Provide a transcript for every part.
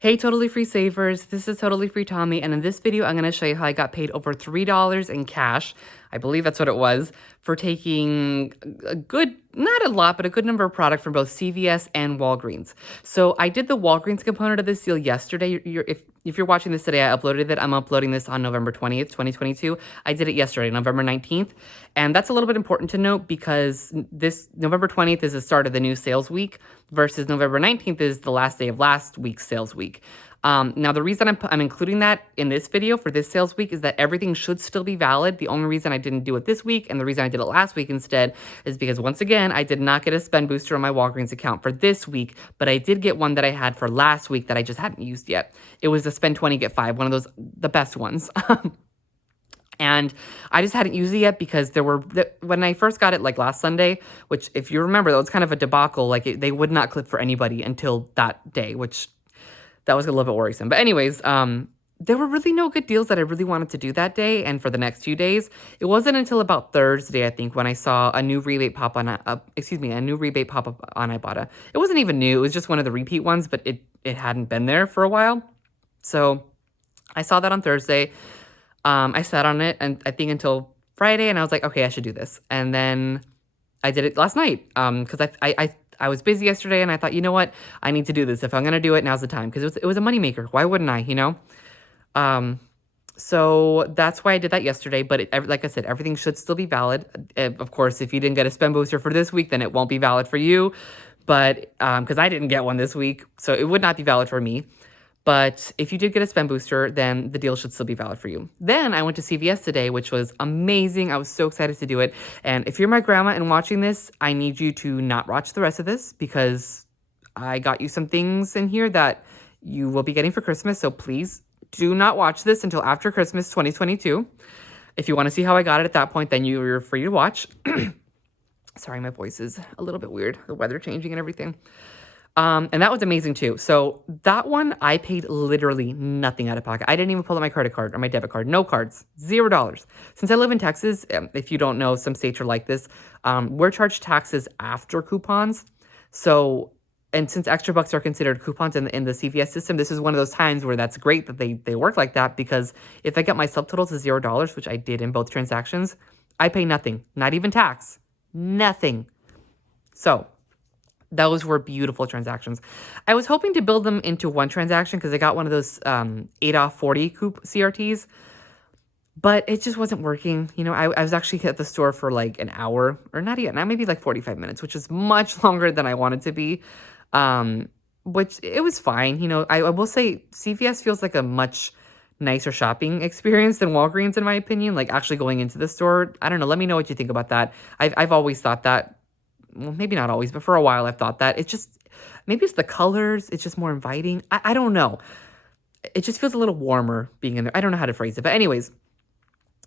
Hey, Totally Free Savers. This is Totally Free Tommy, and in this video, I'm going to show you how I got paid over $3 in cash. I believe that's what it was for taking a good, not a lot, but a good number of product from both CVS and Walgreens. So I did the Walgreens component of this deal yesterday. If you're watching this today, I uploaded it. I'm uploading this on November 20th, 2022. I did it yesterday, November 19th. And that's a little bit important to note because this November 20th is the start of the new sales week versus November 19th is the last day of last week's sales week. Now, the reason I'm including that in this video for this sales week is that everything should still be valid. The only reason I didn't do it this week and the reason I did it last week instead is because, once again, I did not get a spend booster on my Walgreens account for this week, but I did get one that I had for last week that I just hadn't used yet. It was a spend 20, get 5, one of those, the best ones. And I just hadn't used it yet because when I first got it, like last Sunday, which if you remember, that was kind of a debacle. Like they would not clip for anybody until that day, which that was a little bit worrisome. But anyways, there were really no good deals that I really wanted to do that day and for the next few days. It wasn't until about Thursday, I think, when I saw a new rebate pop on, a new rebate pop up on Ibotta. It wasn't even new. It was just one of the repeat ones, but it hadn't been there for a while. So I saw that on Thursday. I sat on it, and I think until Friday, and I was like, okay, I should do this. And then I did it last night because I was busy yesterday, and I thought, you know what, I need to do this. If I'm gonna do it, now's the time because it was a moneymaker. Why wouldn't I? You know. So that's why I did that yesterday. But like I said, everything should still be valid. Of course, if you didn't get a spend booster for this week, then it won't be valid for you. But because I didn't get one this week, so it would not be valid for me. But if you did get a spend booster, then the deal should still be valid for you. Then I went to CVS today, which was amazing. I was so excited to do it. And if you're my grandma and watching this, I need you to not watch the rest of this because I got you some things in here that you will be getting for Christmas. So please do not watch this until after Christmas 2022. If you want to see how I got it at that point, then you're free to watch. Sorry, my voice is a little bit weird. The weather changing and everything. And that was amazing too. So that one, I paid literally nothing out of pocket. I didn't even pull out my credit card or my debit card. No cards. $0. Since I live in Texas, if you don't know, some states are like this. We're charged taxes after coupons. So, and since extra bucks are considered coupons in the CVS system, this is one of those times where that's great that they work like that because if I get my subtotal to $0, which I did in both transactions, I pay nothing. Not even tax. Nothing. So those were beautiful transactions. I was hoping to build them into one transaction because I got one of those 8 off 40 CRTs, but it just wasn't working. You know, I was actually at the store for like an hour, or not even, maybe like 45 minutes, which is much longer than I wanted to be, which it was fine. You know, I will say CVS feels like a much nicer shopping experience than Walgreens, in my opinion, like actually going into the store. I don't know. Let me know what you think about that. I've always thought that. Well, maybe not always, but for a while I've thought that. It's just, maybe it's the colors. It's just more inviting. I don't know. It just feels a little warmer being in there. I don't know how to phrase it. But anyways,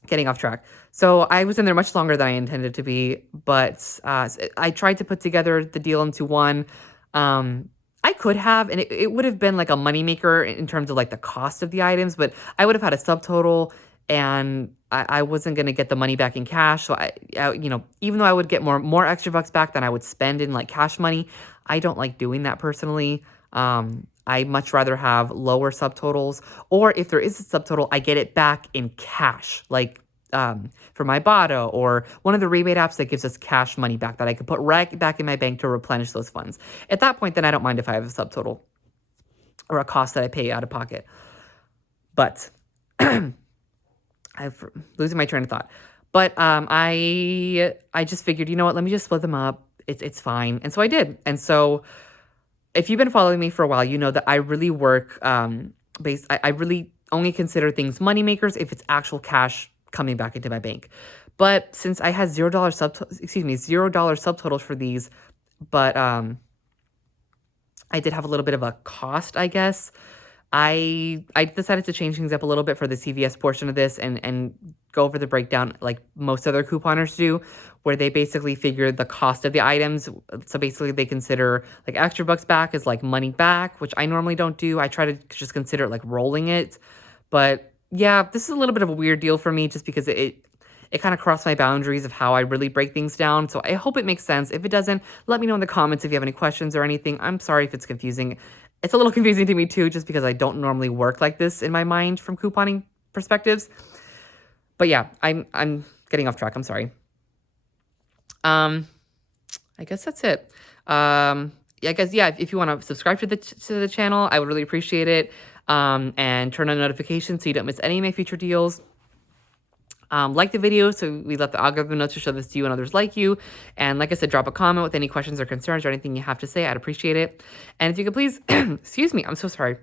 getting off track. So I was in there much longer than I intended to be. But I tried to put together the deal into one. I could have, and it would have been like a moneymaker in terms of like the cost of the items. But I would have had a subtotal. And I wasn't going to get the money back in cash. So, you know, even though I would get more extra bucks back than I would spend in, like, cash money, I don't like doing that personally. I much rather have lower subtotals. Or if there is a subtotal, I get it back in cash, like for my Ibotta or one of the rebate apps that gives us cash money back that I could put right back in my bank to replenish those funds. At that point, then I don't mind if I have a subtotal or a cost that I pay out of pocket. But I'm losing my train of thought. But I just figured, you know what, let me just split them up. It's fine. And so I did. And so if you've been following me for a while, you know that I really work I really only consider things money makers if it's actual cash coming back into my bank. But since I had $0 subtotals for these, but I did have a little bit of a cost, I guess. I decided to change things up a little bit for the CVS portion of this and go over the breakdown like most other couponers do, where they basically figure the cost of the items. So basically they consider like extra bucks back as like money back, which I normally don't do. I try to just consider it like rolling it. But yeah, this is a little bit of a weird deal for me just because it kind of crossed my boundaries of how I really break things down. So I hope it makes sense. If it doesn't, let me know in the comments if you have any questions or anything. I'm sorry if it's confusing. It's a little confusing to me too, just because I don't normally work like this in my mind from couponing perspectives. But yeah, I'm getting off track. I'm sorry. I guess that's it. Yeah, I guess yeah. If you want to subscribe to the channel, I would really appreciate it. And turn on notifications so you don't miss any of my future deals. Like the video so we let the algorithm know to show this to you and others like you. And like I said, drop a comment with any questions or concerns or anything you have to say. I'd appreciate it. And if you could please, excuse me, I'm so sorry.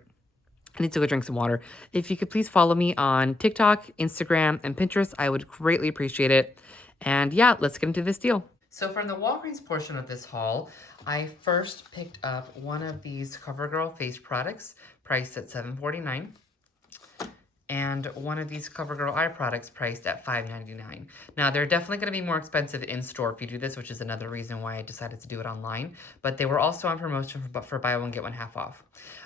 I need to go drink some water. If you could please follow me on TikTok, Instagram, and Pinterest, I would greatly appreciate it. And yeah, let's get into this deal. So from the Walgreens portion of this haul, I first picked up one of these CoverGirl face products, priced at $7.49. And one of these CoverGirl eye products priced at $5.99. Now, they're definitely going to be more expensive in store if you do this, which is another reason why I decided to do it online. But they were also on promotion for buy one, get one half off.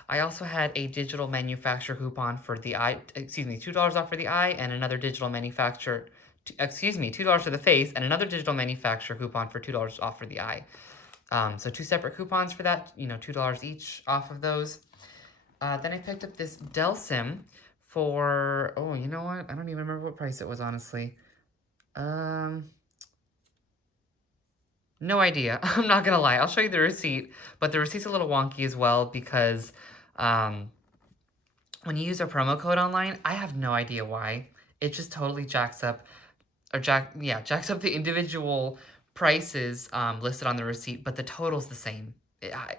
I also had a digital manufacturer coupon for the eye, $2 off for the eye, and another digital manufacturer, $2 for the face, and another digital manufacturer coupon for $2 off for the eye. So 2 separate coupons for that, $2 each off of those. Then I picked up this Delsim for, oh, you know what? I don't even remember what price it was, honestly. No idea. I'm not gonna lie. I'll show you the receipt, but the receipt's a little wonky as well because when you use a promo code online, I have no idea why. It just totally jacks up the individual prices listed on the receipt, but the total's the same.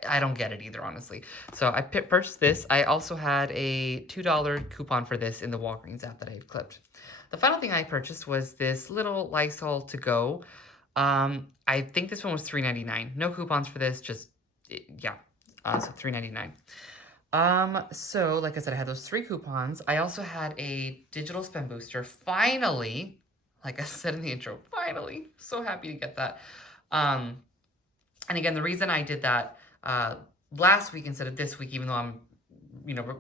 I don't get it either, honestly. So I purchased this. I also had a $2 coupon for this in the Walgreens app that I had clipped. The final thing I purchased was this little Lysol to go. I think this one was $3.99. No coupons for this, just, yeah, so $3.99. So like I said, I had those 3 coupons. I also had a digital spend booster. Finally, like I said in the intro, finally, so happy to get that. And again, the reason I did that last week instead of this week, even though I'm,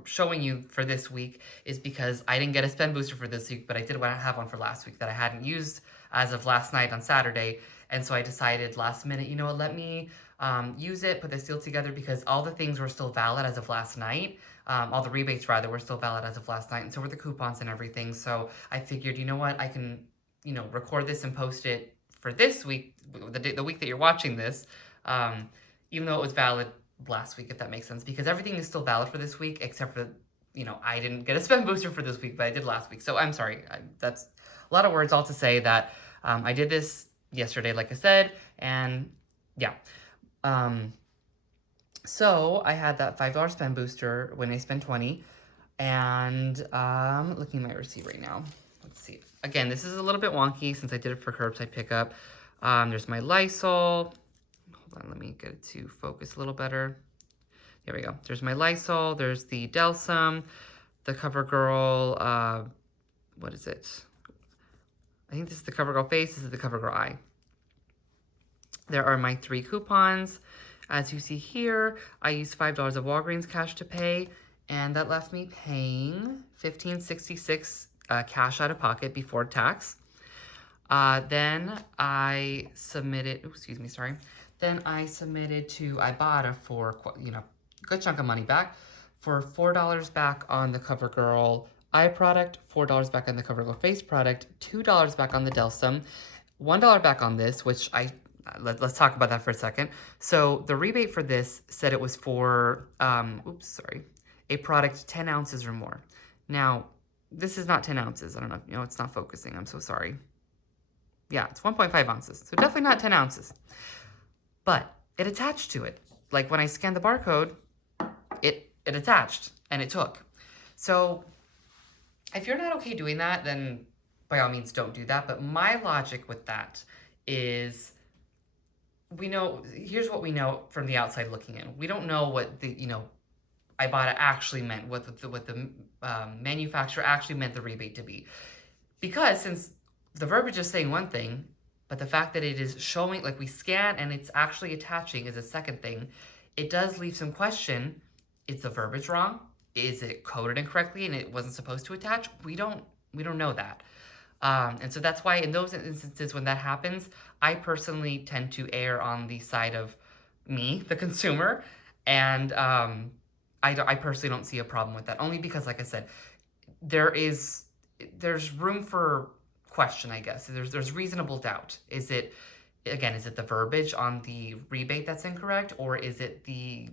showing you for this week, is because I didn't get a spend booster for this week, but I did have one for last week that I hadn't used as of last night on Saturday. And so I decided last minute, you know what, let me use it, put this deal together because all the things were still valid as of last night. All the rebates, rather, were still valid as of last night, and so were the coupons and everything. So I figured, you know what, I can, record this and post it for this week, the week that you're watching this, even though it was valid last week, if that makes sense, because everything is still valid for this week, except for, I didn't get a spend booster for this week, but I did last week. So I'm sorry. That's a lot of words all to say that I did this yesterday, like I said, and yeah. So I had that $5 spend booster when I spent $20, and looking at my receipt right now. Let's see. Again, this is a little bit wonky since I did it for curbside pickup. There's my Lysol. Hold on, let me get it to focus a little better. There we go. There's my Lysol. There's the Delsum, the CoverGirl, what is it? I think this is the CoverGirl face. This is the CoverGirl eye. There are my 3 coupons. As you see here, I used $5 of Walgreens cash to pay, and that left me paying $15.66 cash out of pocket before tax. Then I submitted, Then I submitted to Ibotta for, a good chunk of money back, for $4 back on the CoverGirl eye product, $4 back on the CoverGirl face product, $2 back on the Delsum, $1 back on this, which let's talk about that for a second. So the rebate for this said it was for, a product 10 ounces or more. Now, this is not 10 ounces. I don't know, it's not focusing. I'm so sorry. Yeah, it's 1.5 ounces. So definitely not 10 ounces. But it attached to it. Like when I scanned the barcode, it attached and it took. So if you're not okay doing that, then by all means don't do that. But my logic with that is, here's what we know from the outside looking in. We don't know what the, Ibotta actually meant, what the manufacturer actually meant the rebate to be. Because since the verbiage is saying one thing, but the fact that it is showing, like we scan and it's actually attaching is a second thing, it does leave some question. Is the verbiage wrong? Is it coded incorrectly and it wasn't supposed to attach? We don't know that. And so that's why in those instances when that happens, I personally tend to err on the side of me, the consumer, and I personally don't see a problem with that. Only because, like I said, there's room for question, I guess. There's reasonable doubt. Is it the verbiage on the rebate that's incorrect, or is the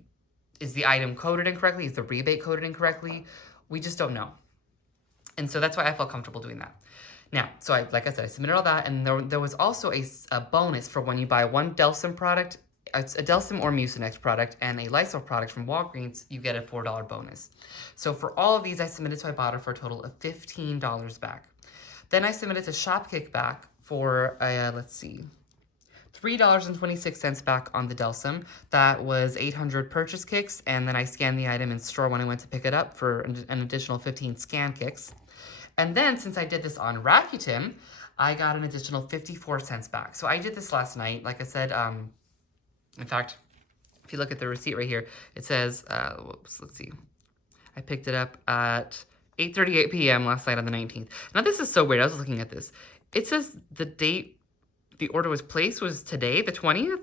item coded incorrectly? Is the rebate coded incorrectly? We just don't know. And so that's why I felt comfortable doing that. Now, so like I said, I submitted all that, and there was also a bonus for when you buy one Delsym product, a Delsym or Mucinex product, and a Lysol product from Walgreens, you get a $4 bonus. So for all of these, I submitted to Ibotta for a total of $15 back. Then I submitted to Shopkick back for, let's see, $3.26 back on the Delsym. That was 800 purchase kicks, and then I scanned the item in store when I went to pick it up for an additional 15 scan kicks. And then, since I did this on Rakuten, I got an additional 54 cents back. So I did this last night. Like I said, in fact, if you look at the receipt right here, it says, let's see. I picked it up at 8:38 p.m. last night on the 19th. Now, this is so weird. I was looking at this. It says the date the order was placed was today, the 20th.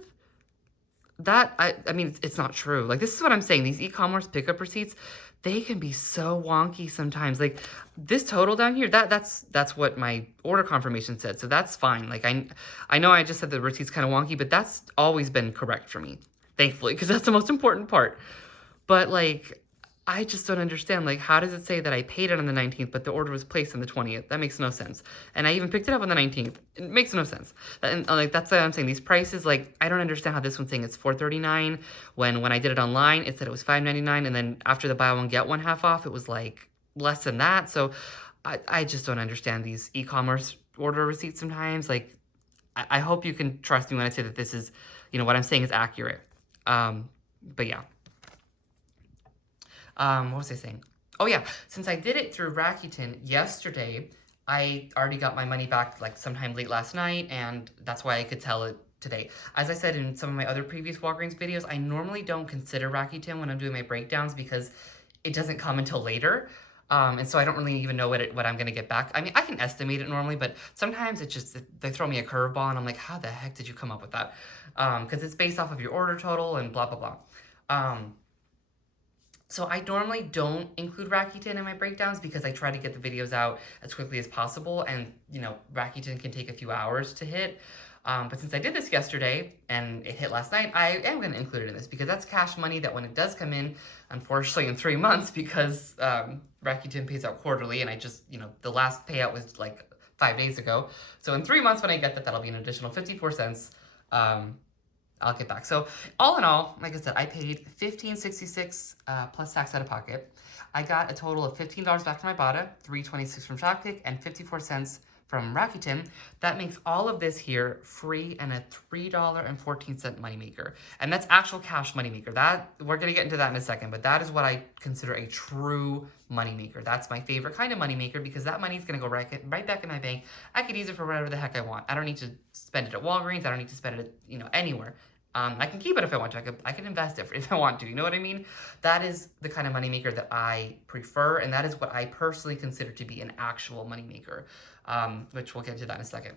That, I mean, it's not true. Like, this is what I'm saying. These e-commerce pickup receipts, they can be so wonky sometimes. Like, this total down here, that's what my order confirmation said. So that's fine. Like, I know I just said the receipt's kind of wonky, but that's always been correct for me, thankfully, because that's the most important part. But, like, I just don't understand. Like, how does it say that I paid it on the 19th, but the order was placed on the 20th? That makes no sense. And I even picked it up on the 19th. It makes no sense. And like, that's what I'm saying. These prices, like, I don't understand how this one's saying it's $4.39 when I did it online, it said it was $5.99. And then after the buy one, get one half off, it was like less than that. So I just don't understand these e-commerce order receipts sometimes. Like, I hope you can trust me when I say that this is, what I'm saying is accurate. But yeah. What was I saying? Oh yeah, since I did it through Rakuten yesterday, I already got my money back like sometime late last night, and that's why I could tell it today. As I said in some of my other previous Walgreens videos, I normally don't consider Rakuten when I'm doing my breakdowns because it doesn't come until later. And so I don't really even know what I'm going to get back. I mean, I can estimate it normally, but sometimes they throw me a curveball and I'm like, how the heck did you come up with that? Because it's based off of your order total and blah, blah, blah. So I normally don't include Rakuten in my breakdowns because I try to get the videos out as quickly as possible, and Rakuten can take a few hours to hit. But since I did this yesterday and it hit last night, I am going to include it in this because that's cash money that when it does come in, unfortunately in 3 months, because Rakuten pays out quarterly, and I just, the last payout was like 5 days ago. So in 3 months when I get that, that'll be an additional 54 cents. I'll get back. So all in all, like I said, I paid $15.66 plus tax out of pocket. I got a total of $15 back from Ibotta, $3.26 from Shopkick, and 54 cents from Rakuten. That makes all of this here free and a $3.14 moneymaker. And that's actual cash moneymaker. That we're gonna get into that in a second, but that is what I consider a true moneymaker. That's my favorite kind of moneymaker because that money is gonna go right back in my bank. I could use it for whatever the heck I want. I don't need to spend it at Walgreens. I don't need to spend it at, anywhere. I can keep it if I want to. I can invest it if I want to. You know what I mean? That is the kind of moneymaker that I prefer, and that is what I personally consider to be an actual moneymaker, which we'll get into that in a second.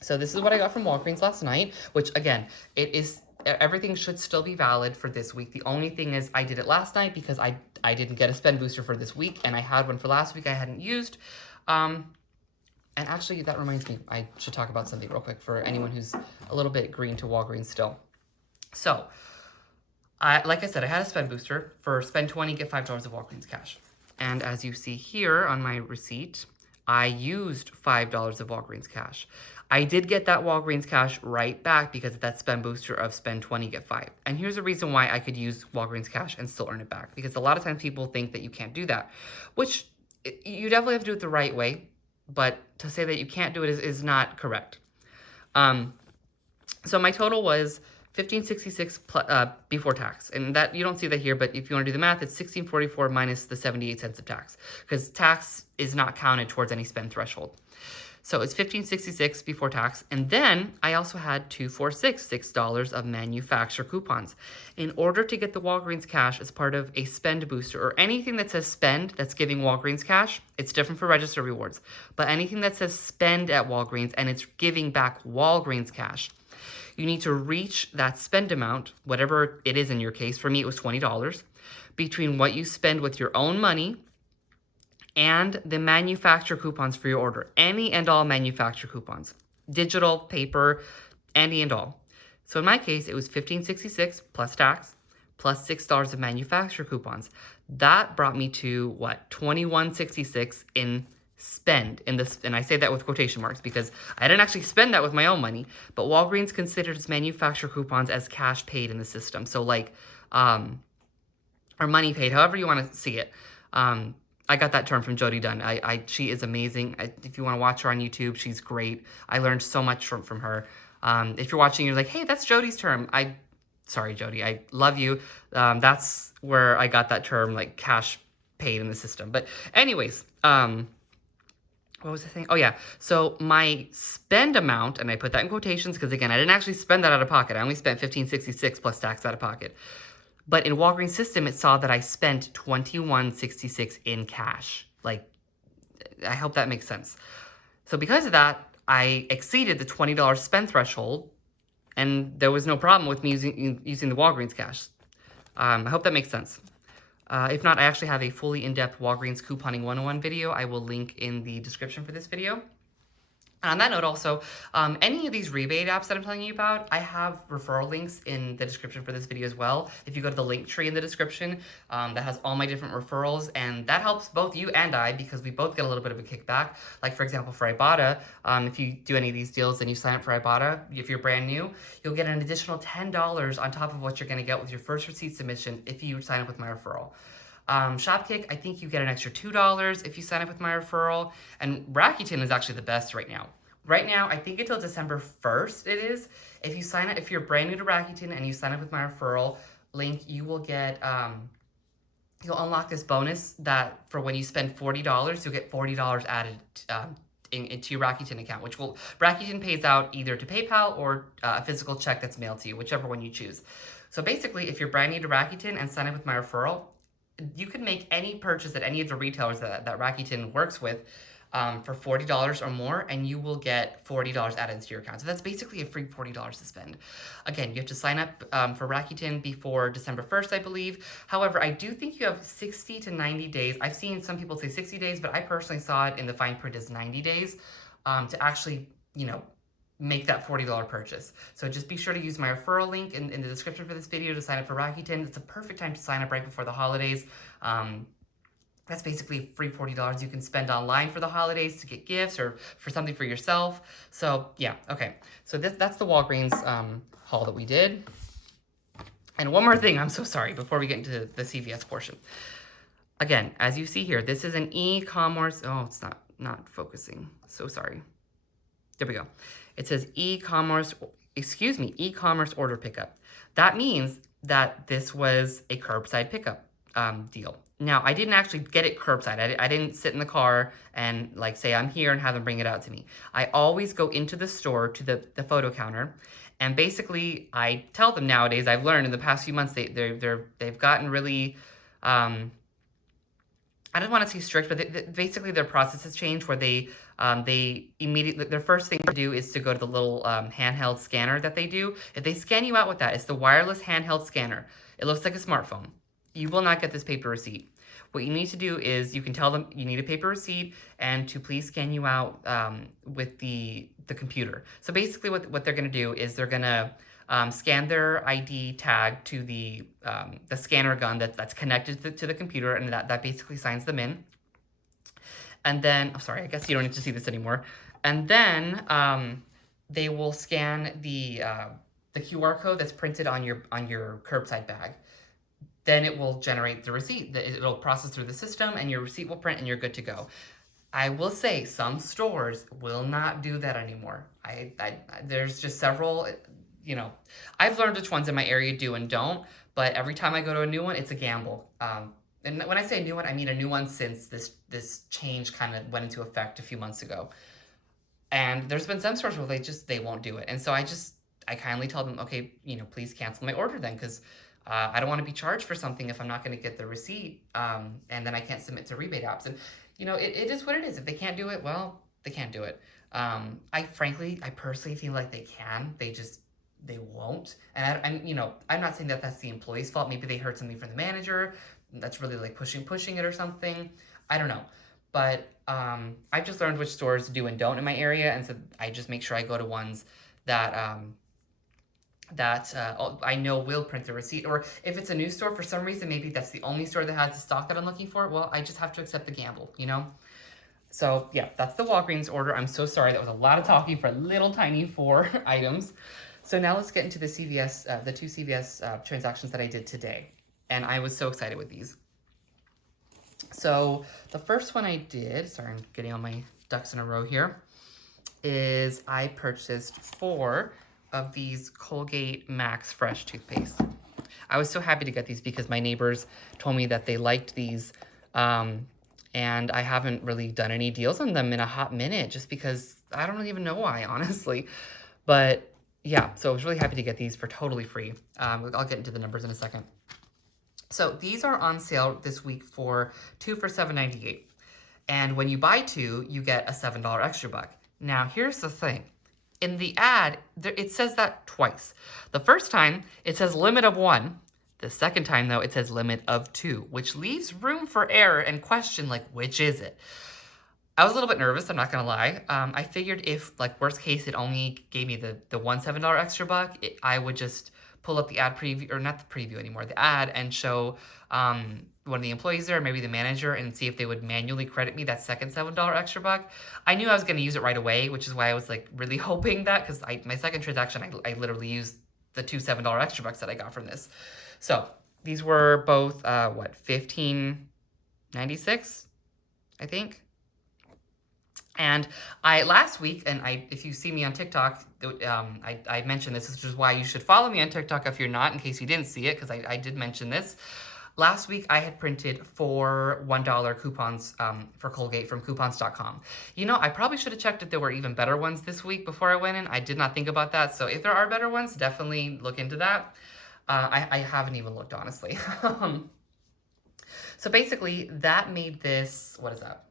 So this is what I got from Walgreens last night, which again, everything should still be valid for this week. The only thing is I did it last night because I didn't get a spend booster for this week, and I had one for last week I hadn't used. And actually, that reminds me, I should talk about something real quick for anyone who's a little bit green to Walgreens still. So, like I said, I had a spend booster for spend 20, get $5 of Walgreens cash. And as you see here on my receipt, I used $5 of Walgreens cash. I did get that Walgreens cash right back because of that spend booster of spend 20, get 5. And here's a reason why I could use Walgreens cash and still earn it back. Because a lot of times people think that you can't do that, which you definitely have to do it the right way. But to say that you can't do it is not correct. So my total was $15.66 before tax, and that you don't see that here. But if you want to do the math, it's $16.44 minus the 78 cents of tax, because tax is not counted towards any spend threshold. So it's $15.66 before tax, and then I also had $2.46 of manufacturer coupons. In order to get the Walgreens cash as part of a spend booster or anything that says spend that's giving Walgreens cash, it's different for register rewards. But anything that says spend at Walgreens and it's giving back Walgreens cash, you need to reach that spend amount, whatever it is in your case. For me, it was $20. between what you spend with your own money and the manufacturer coupons for your order. Any and all manufacturer coupons. Digital, paper, any and all. So in my case, it was $15.66 plus tax, plus $6 of manufacturer coupons. That brought me to what? $21.66 in spend in this, and I say that with quotation marks because I didn't actually spend that with my own money, but Walgreens considers manufacturer coupons as cash paid in the system. So like, or money paid, however you want to see it. I got that term from Jody Dunn. She is amazing. If you want to watch her on YouTube, she's great. I learned so much from her. If you're watching, you're like, hey, that's Jody's term. Sorry, Jody, I love you. That's where I got that term, like cash paid in the system. But anyways, what was the thing? Oh yeah, so my spend amount, and I put that in quotations because again, I didn't actually spend that out of pocket. I only spent $15.66 plus tax out of pocket. But in Walgreens system, it saw that I spent $21.66 in cash. Like, I hope that makes sense. So because of that, I exceeded the $20 spend threshold, and there was no problem with me using the Walgreens cash. I hope that makes sense. If not, I actually have a fully in-depth Walgreens couponing 101 video. I will link in the description for this video. On that note also, any of these rebate apps that I'm telling you about, I have referral links in the description for this video as well. If you go to the link tree in the description, that has all my different referrals, and that helps both you and I because we both get a little bit of a kickback. Like for example, for Ibotta, if you do any of these deals and you sign up for Ibotta, if you're brand new, you'll get an additional $10 on top of what you're going to get with your first receipt submission if you sign up with my referral. Shopkick, I think you get an extra $2 if you sign up with my referral. And Rakuten is actually the best right now. Right now, I think until December 1st it is. If you sign up, if you're brand new to Rakuten and you sign up with my referral link, you will get, you'll unlock this bonus that for when you spend $40, you'll get $40 added into your Rakuten account, which Rakuten pays out either to PayPal or a physical check that's mailed to you, whichever one you choose. So basically, if you're brand new to Rakuten and sign up with my referral, you can make any purchase at any of the retailers that Rakuten works with for $40 or more, and you will get $40 added into your account. So that's basically a free $40 to spend. Again, you have to sign up for Rakuten before December 1st, I believe. However, I do think you have 60 to 90 days. I've seen some people say 60 days, but I personally saw it in the fine print as 90 days to actually, make that $40 purchase. So just be sure to use my referral link in the description for this video to sign up for Rakuten. It's a perfect time to sign up right before the holidays. That's basically free $40 you can spend online for the holidays to get gifts or for something for yourself. So yeah, okay. So that's the Walgreens haul that we did. And one more thing, I'm so sorry, before we get into the CVS portion. Again, as you see here, this is an e-commerce, oh, it's not focusing. So sorry. There we go. It says e-commerce order pickup. That means that this was a curbside pickup deal. Now, I didn't actually get it curbside. I didn't sit in the car and say I'm here and have them bring it out to me. I always go into the store to the photo counter, and basically I tell them nowadays, I've learned in the past few months, they've gotten really, I don't want to say strict, but basically their process has changed where they immediately, their first thing to do is to go to the little handheld scanner that they do. If they scan you out with that, it's the wireless handheld scanner. It looks like a smartphone. You will not get this paper receipt. What you need to do is you can tell them you need a paper receipt and to please scan you out with the computer. So basically what they're going to do is they're going to scan their ID tag to the scanner gun that's connected to the computer, and that basically signs them in. And then, oh, sorry, I guess you don't need to see this anymore. And then they will scan the QR code that's printed on your curbside bag. Then it will generate the receipt. It'll process through the system, and your receipt will print, and you're good to go. I will say some stores will not do that anymore. There's just several, I've learned which ones in my area do and don't, but every time I go to a new one, it's a gamble. And when I say a new one, I mean a new one since this change kind of went into effect a few months ago. And there's been some stores where they won't do it. And so I kindly tell them, okay, please cancel my order then, because I don't want to be charged for something if I'm not going to get the receipt, and then I can't submit to rebate apps. And, it is what it is. If they can't do it, well, they can't do it. I personally feel like they can. They won't. And I'm not saying that that's the employee's fault. Maybe they heard something from the manager. that's really like pushing it or something. I don't know. But I've just learned which stores do and don't in my area, and so I just make sure I go to ones that I know will print the receipt. Or if it's a new store, for some reason, maybe that's the only store that has the stock that I'm looking for, well, I just have to accept the gamble, you know? So yeah, that's the Walgreens order. I'm so sorry, that was a lot of talking for little tiny 4 items. So now let's get into the CVS, the 2 CVS transactions that I did today. And I was so excited with these. So the first one I did, sorry, I'm getting all my ducks in a row here, is I purchased 4 of these Colgate Max Fresh toothpaste. I was so happy to get these because my neighbors told me that they liked these, and I haven't really done any deals on them in a hot minute just because I don't even know why, honestly. But yeah, so I was really happy to get these for totally free. I'll get into the numbers in a second. So these are on sale this week for 2 for $7.98. And when you buy 2, you get a $7 extra buck. Now, here's the thing. In the ad, it says that twice. The first time, it says limit of 1. The second time, though, it says limit of 2, which leaves room for error and question, like, which is it? I was a little bit nervous, I'm not gonna lie. I figured if, like, worst case, it only gave me the one $7 extra buck, I would just pull up the ad preview, or not the preview anymore, the ad, and show one of the employees there, maybe the manager, and see if they would manually credit me that second $7 extra buck. I knew I was gonna use it right away, which is why I was like really hoping that, because my second transaction, I literally used the 2 $7 extra bucks that I got from this. So these were both, what, $15.96, I think. And last week, and if you see me on TikTok, I mentioned this, which is why you should follow me on TikTok if you're not, in case you didn't see it, because I did mention this. Last week, I had printed 4 $1 coupons for Colgate from coupons.com. You know, I probably should have checked if there were even better ones this week before I went in. I did not think about that. So if there are better ones, definitely look into that. I haven't even looked, honestly. So basically, that made this, what is that?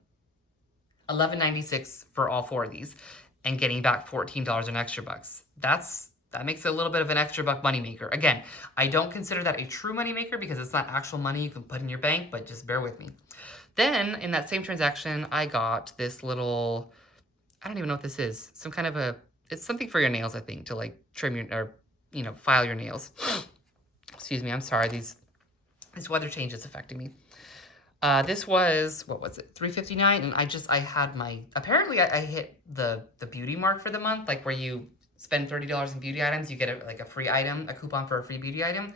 $11.96 for all 4 of these, and getting back $14 in extra bucks. That makes it a little bit of an extra buck moneymaker. Again, I don't consider that a true moneymaker because it's not actual money you can put in your bank, but just bear with me. Then, in that same transaction, I got this little, I don't even know what this is. Some kind of it's something for your nails, I think, to like trim your, or, you know, file your nails. Excuse me, I'm sorry, this weather change is affecting me. This was, what was it, $3.59, and I had my, apparently I hit the beauty mark for the month, like where you spend $30 in beauty items, you get a free item, a coupon for a free beauty item.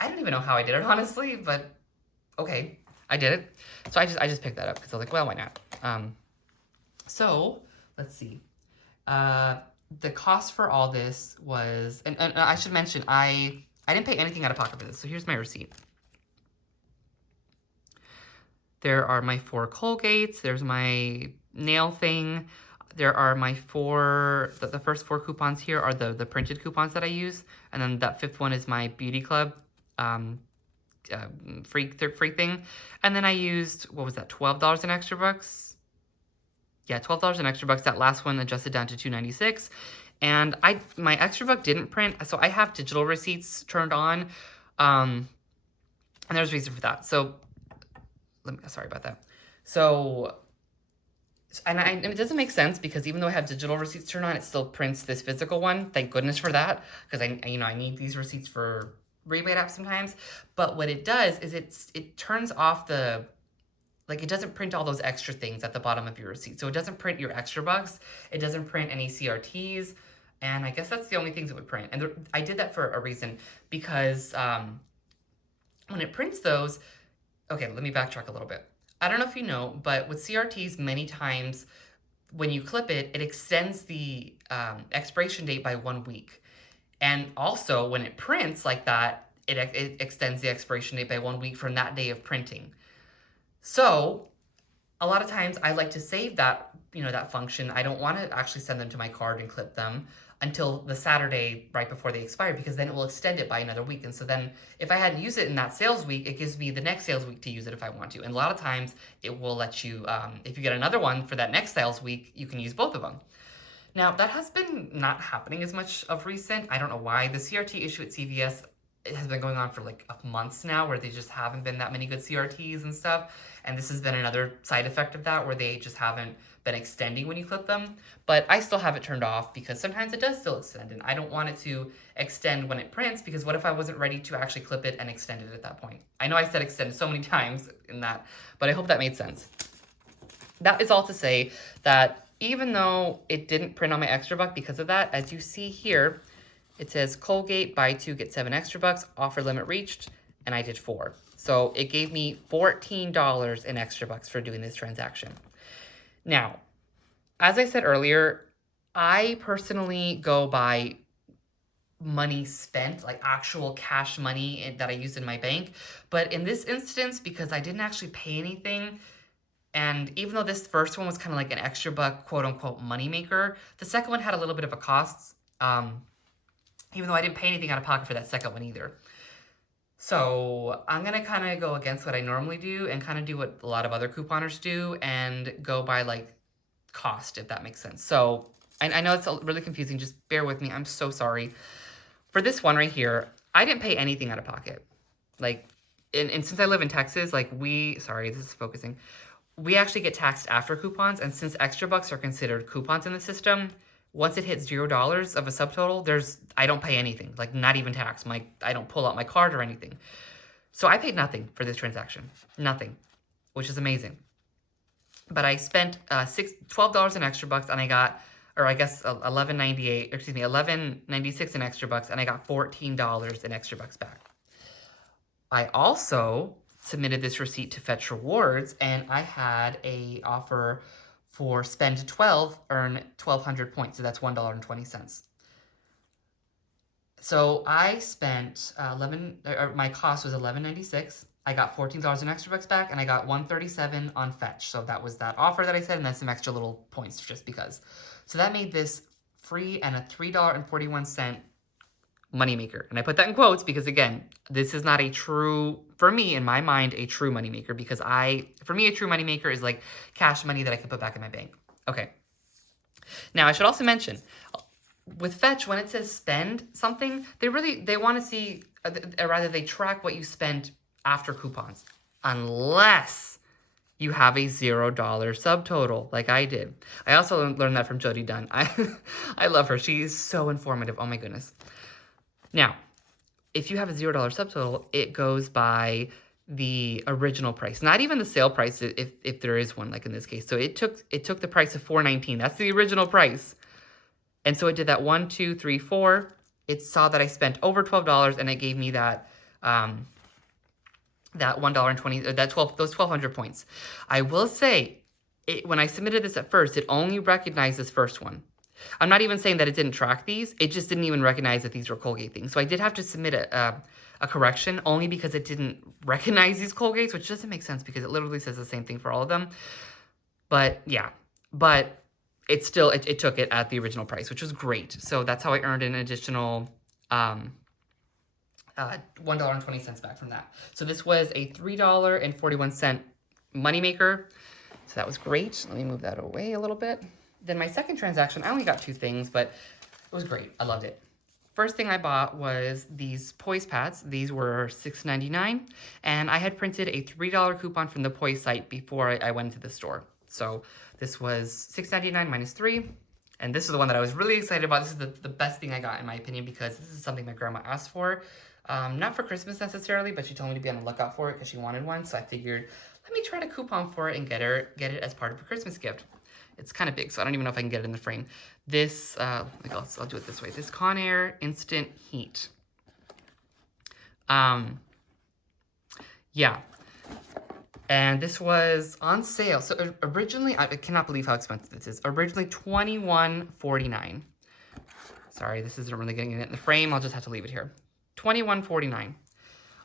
I don't even know how I did it, honestly, but okay, I did it. So I just picked that up because I was like, well, why not? So let's see. The cost for all this was, and I should mention, I didn't pay anything out of pocket for this, so here's my receipt. There are my 4 Colgates, there's my nail thing, there are my 4, the first 4 coupons here are the printed coupons that I use, and then that 5th one is my beauty club free thing, and then I used, what was that, $12 in extra bucks? Yeah, $12 in extra bucks. That last one adjusted down to $2.96, and my extra buck didn't print, so I have digital receipts turned on, and there's a reason for that. So sorry about that. So, and it doesn't make sense because even though I have digital receipts turned on, it still prints this physical one. Thank goodness for that, because I need these receipts for rebate apps sometimes. But what it does is it turns off it doesn't print all those extra things at the bottom of your receipt. So it doesn't print your extra bucks. It doesn't print any CRTs. And I guess that's the only things it would print. And I did that for a reason, because when it prints those, okay, let me backtrack a little bit. I don't know if you know, but with CRTs, many times when you clip it, it extends the expiration date by 1 week. And also, when it prints like that, it extends the expiration date by 1 week from that day of printing. So, a lot of times I like to save that, that function. I don't want to actually send them to my card and clip them until the Saturday right before they expire, because then it will extend it by another week. And so then if I hadn't used it in that sales week, it gives me the next sales week to use it if I want to. And a lot of times it will let you, if you get another one for that next sales week, you can use both of them. Now, that has been not happening as much of recent. I don't know why. The CRT issue at CVS it has been going on for like months now where they just haven't been that many good CRTs and stuff. And this has been another side effect of that where they just haven't been extending when you clip them. But I still have it turned off because sometimes it does still extend and I don't want it to extend when it prints because what if I wasn't ready to actually clip it and extend it at that point? I know I said extend so many times in that, but I hope that made sense. That is all to say that even though it didn't print on my extra buck because of that, as you see here, it says Colgate, buy 2, get 7 extra bucks, offer limit reached, and I did 4. So it gave me $14 in extra bucks for doing this transaction. Now, as I said earlier, I personally go by money spent, like actual cash money that I used in my bank. But in this instance, because I didn't actually pay anything, and even though this first one was kind of like an extra buck, quote unquote, moneymaker, the second one had a little bit of a cost. Even though I didn't pay anything out of pocket for that second one either. So I'm going to kind of go against what I normally do and kind of do what a lot of other couponers do and go by like cost, if that makes sense. So I know it's really confusing. Just bear with me. I'm so sorry. For this one right here, I didn't pay anything out of pocket. Like, and since I live in Texas, like sorry, this is focusing. We actually get taxed after coupons. And since extra bucks are considered coupons in the system, once it hits $0 of a subtotal, I don't pay anything, like not even tax. I don't pull out my card or anything. So I paid nothing for this transaction, nothing, which is amazing. But I spent $12 in extra bucks, and I got, or I guess $11.96 in extra bucks, and I got $14 in extra bucks back. I also submitted this receipt to Fetch Rewards, and I had a offer for spend 12, earn 1,200 points. So that's $1.20. So I spent my cost was $11.96. I got $14 in extra bucks back, and I got $137 on Fetch. So that was that offer that I said, and then some extra little points just because. So that made this free and a $3.41 moneymaker. And I put that in quotes because, again, this is not a true, for me, in my mind, a true moneymaker because for me, a true moneymaker is like cash money that I can put back in my bank. Okay. Now, I should also mention, with Fetch, when it says spend something, they want to see, or rather they track what you spent after coupons, unless you have a $0 subtotal like I did. I also learned that from Jody Dunn. I love her. She is so informative. Oh my goodness. Now, if you have a $0 subtotal, it goes by the original price, not even the sale price if there is one, like in this case. So it took the price of $4.19. That's the original price. And so it did that 1, 2, 3, 4. It saw that I spent over $12 and it gave me that $1.20, those 1,200 points. I will say, when I submitted this at first, it only recognized this first one. I'm not even saying that it didn't track these. It just didn't even recognize that these were Colgate things. So I did have to submit a correction only because it didn't recognize these Colgates, which doesn't make sense because it literally says the same thing for all of them. But yeah, but it still, it took it at the original price, which was great. So that's how I earned an additional $1.20 back from that. So this was a $3.41 moneymaker. So that was great. Let me move that away a little bit. Then my second transaction, I only got 2 things, but it was great. I loved it. First thing I bought was these Poise pads. These were $6.99, and I had printed a $3 coupon from the Poise site before I went to the store. So this was $6.99 minus 3, and this is the one that I was really excited about. This is the best thing I got, in my opinion, because this is something my grandma asked for. Not for Christmas necessarily, but she told me to be on the lookout for it because she wanted one, so I figured, let me try to coupon for it and get it as part of a Christmas gift. It's kind of big, so I don't even know if I can get it in the frame. This, I'll do it this way. This Conair Instant Heat. Yeah. And this was on sale. So originally, I cannot believe how expensive this is. Originally $21.49. Sorry, this isn't really getting it in the frame. I'll just have to leave it here. $21.49.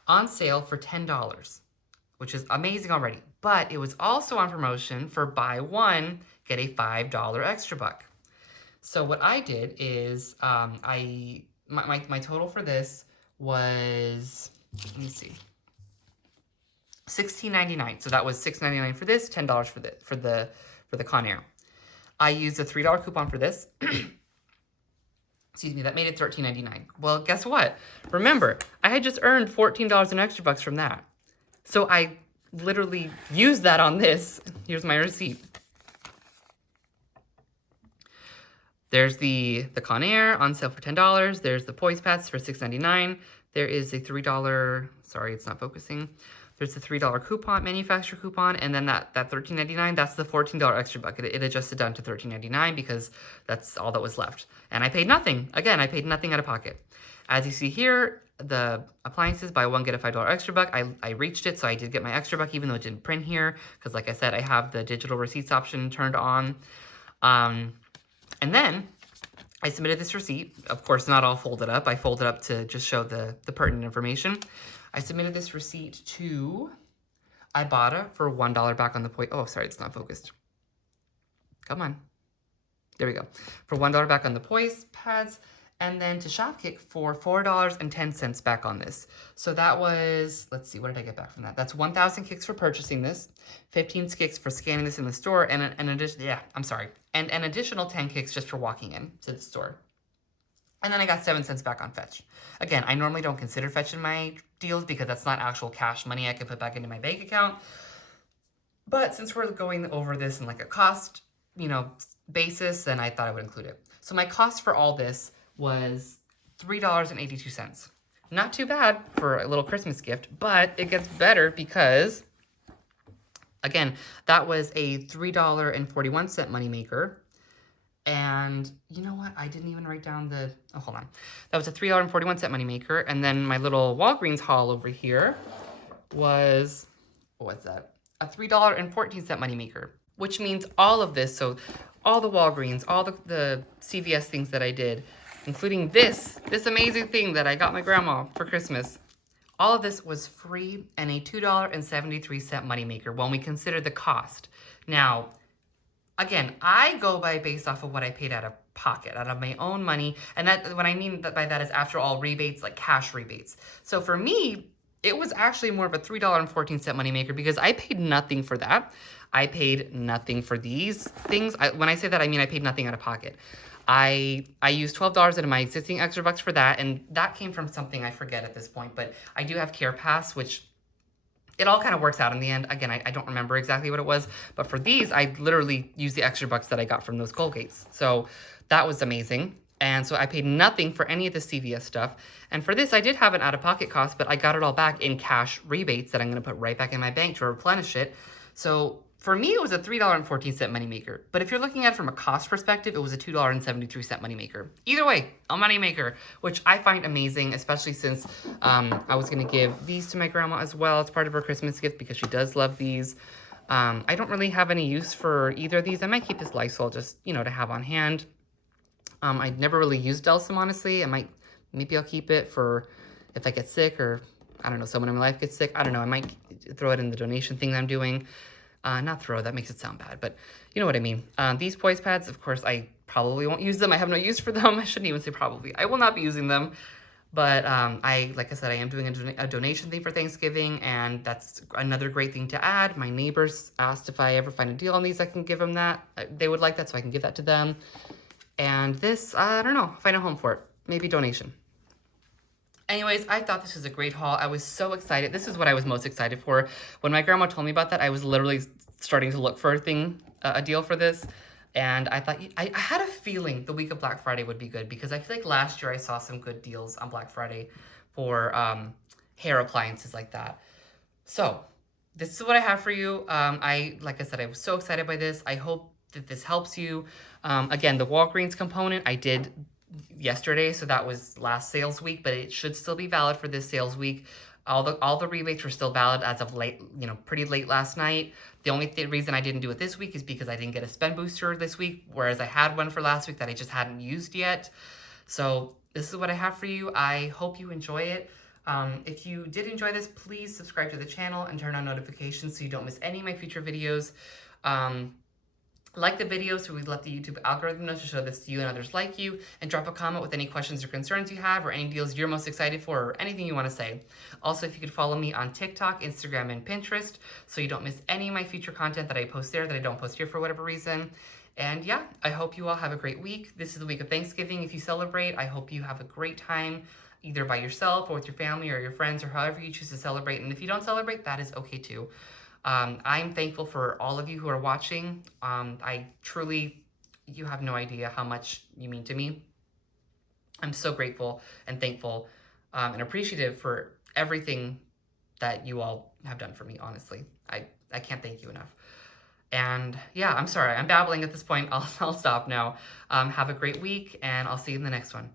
On sale for $10, which is amazing already. But it was also on promotion for buy one, get a $5 extra buck. So what I did is my total for this was, let me see, $16.99. So that was $6.99 for this, $10 for the Conair. I used a $3 coupon for this. Excuse me, that made it $13.99. Well, guess what? Remember, I had just earned $14 in extra bucks from that. So I literally used that on this. Here's my receipt. There's the Conair on sale for $10. There's the Poise Pads for $6.99. There is a $3, sorry, it's not focusing. There's the $3 coupon, manufacturer coupon, and then that $13.99, that's the $14 extra buck. It adjusted down to $13.99 because that's all that was left. And I paid nothing. Again, I paid nothing out of pocket. As you see here, the appliances, buy one, get a $5 extra buck. I reached it, so I did get my extra buck, even though it didn't print here, because like I said, I have the digital receipts option turned on. And then I submitted this receipt. Of course, not all folded up. I folded up to just show the pertinent information. I submitted this receipt to Ibotta for $1 back on the point. Oh, sorry, it's not focused. Come on. There we go. For $1 back on the Poise Pads. And then to Shopkick for $4.10 back on this. So that was, let's see, what did I get back from that? That's 1,000 kicks for purchasing this, 15 kicks for scanning this in the store, and an additional 10 kicks just for walking in to the store. And then I got 7 cents back on Fetch. Again, I normally don't consider Fetch in my deals because that's not actual cash money I can put back into my bank account. But since we're going over this in like a cost, basis, then I thought I would include it. So my cost for all this was $3.82. Not too bad for a little Christmas gift, but it gets better because, again, that was a $3.41 moneymaker. And you know what? I didn't even write down hold on. That was a $3.41 moneymaker. And then my little Walgreens haul over here was, what was that? A $3.14 moneymaker, which means all of this, so all the Walgreens, all the CVS things that I did, including this amazing thing that I got my grandma for Christmas. All of this was free and a $2.73 moneymaker when we consider the cost. Now, again, I go based off of what I paid out of pocket, out of my own money. And that, what I mean by that is after all rebates, like cash rebates. So for me, it was actually more of a $3.14 moneymaker because I paid nothing for that. I paid nothing for these things. When I say that, I mean I paid nothing out of pocket. I used $12 out of my existing extra bucks for that, and that came from something I forget at this point, but I do have Care Pass, which it all kind of works out in the end. Again, I don't remember exactly what it was, but for these, I literally used the extra bucks that I got from those Colgates. So that was amazing. And so I paid nothing for any of the CVS stuff. And for this, I did have an out-of-pocket cost, but I got it all back in cash rebates that I'm going to put right back in my bank to replenish it. So for me, it was a $3.14 moneymaker. But if you're looking at it from a cost perspective, it was a $2.73 moneymaker. Either way, a moneymaker, which I find amazing, especially since I was going to give these to my grandma as well as part of her Christmas gift because she does love these. I don't really have any use for either of these. I might keep this Lysol just, to have on hand. I'd never really used Delsum, honestly. Maybe I'll keep it for if I get sick or, I don't know, someone in my life gets sick. I don't know. I might throw it in the donation thing that I'm doing. Not throw, that makes it sound bad, but you know what I mean. These Poise Pads, of course, I probably won't use them. I have no use for them. I shouldn't even say probably. I will not be using them. But like I said, I am doing a donation thing for Thanksgiving, and that's another great thing to add. My neighbors asked if I ever find a deal on these, I can give them that. They would like that, so I can give that to them. And this, I don't know, find a home for it. Maybe donation. Anyways, I thought this was a great haul. I was so excited. This is what I was most excited for. When my grandma told me about that, I was literally starting to look for a deal for this. And I thought, I had a feeling the week of Black Friday would be good because I feel like last year I saw some good deals on Black Friday for hair appliances like that. So this is what I have for you. Like I said, I was so excited by this. I hope that this helps you. Again, the Walgreens component I did yesterday, so that was last sales week, but it should still be valid for this sales week. All the rebates were still valid as of late, pretty late last night. The only reason I didn't do it this week is because I didn't get a spend booster this week, whereas I had one for last week that I just hadn't used yet. So this is what I have for you. I hope you enjoy it. If you did enjoy this, please subscribe to the channel and turn on notifications so you don't miss any of my future videos. Like the video so we let the YouTube algorithm know to show this to you and others like you, and drop a comment with any questions or concerns you have or any deals you're most excited for or anything you want to say. Also, if you could follow me on TikTok, Instagram, and Pinterest so you don't miss any of my future content that I post there that I don't post here for whatever reason. And yeah, I hope you all have a great week. This is the week of Thanksgiving. If you celebrate, I hope you have a great time either by yourself or with your family or your friends or however you choose to celebrate. And if you don't celebrate, that is okay too. I'm thankful for all of you who are watching. I truly, you have no idea how much you mean to me. I'm so grateful and thankful and appreciative for everything that you all have done for me, honestly. I can't thank you enough. And yeah, I'm sorry, I'm babbling at this point. I'll stop now. Have a great week, and I'll see you in the next one.